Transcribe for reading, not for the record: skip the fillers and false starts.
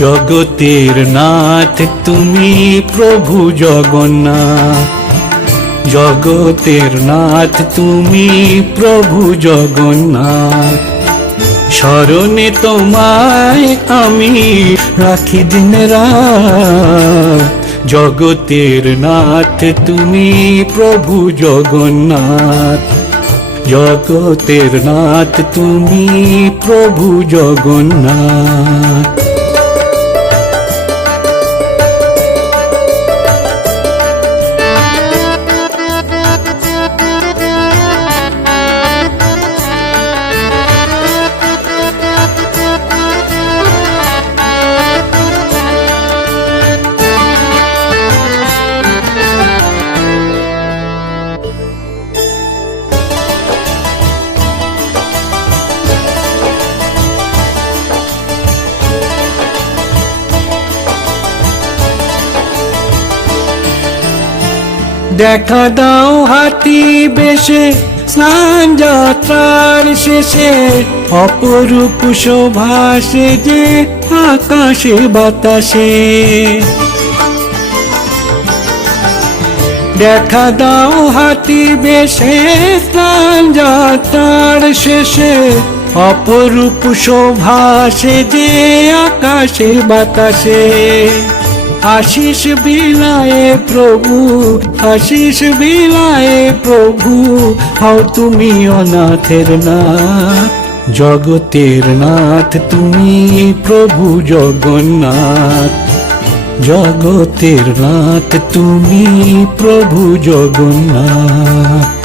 জগতের নাথ তুমি প্রভু জগন্নাথ, জগতের নাথ তুমি প্রভু জগন্নাথ। স্মরণে তোমায় আমি রাখি দিন রাত, জগতের নাথ তুমি প্রভু জগন্নাথ, জগতের নাথ তুমি প্রভু জগন্নাথ। দেখা দাও হাতি বেশে স্নান যাত্রার শেষে, অপরূপ শোভা সেজে আকাশে বাতাসে। দেখা দাও হাতি বেশে স্নান যাত্রার শেষে, অপরূপ শোভা সেজে আকাশে বাতাসে। আশিস বিলায়ে প্রভু, আশিস বিলায়ে প্রভু, হও তুমি অনাথের নাথ, জগতের নাথ তুমি প্রভু জগন্নাথ, জগতের নাথ তুমি প্রভু জগন্নাথ।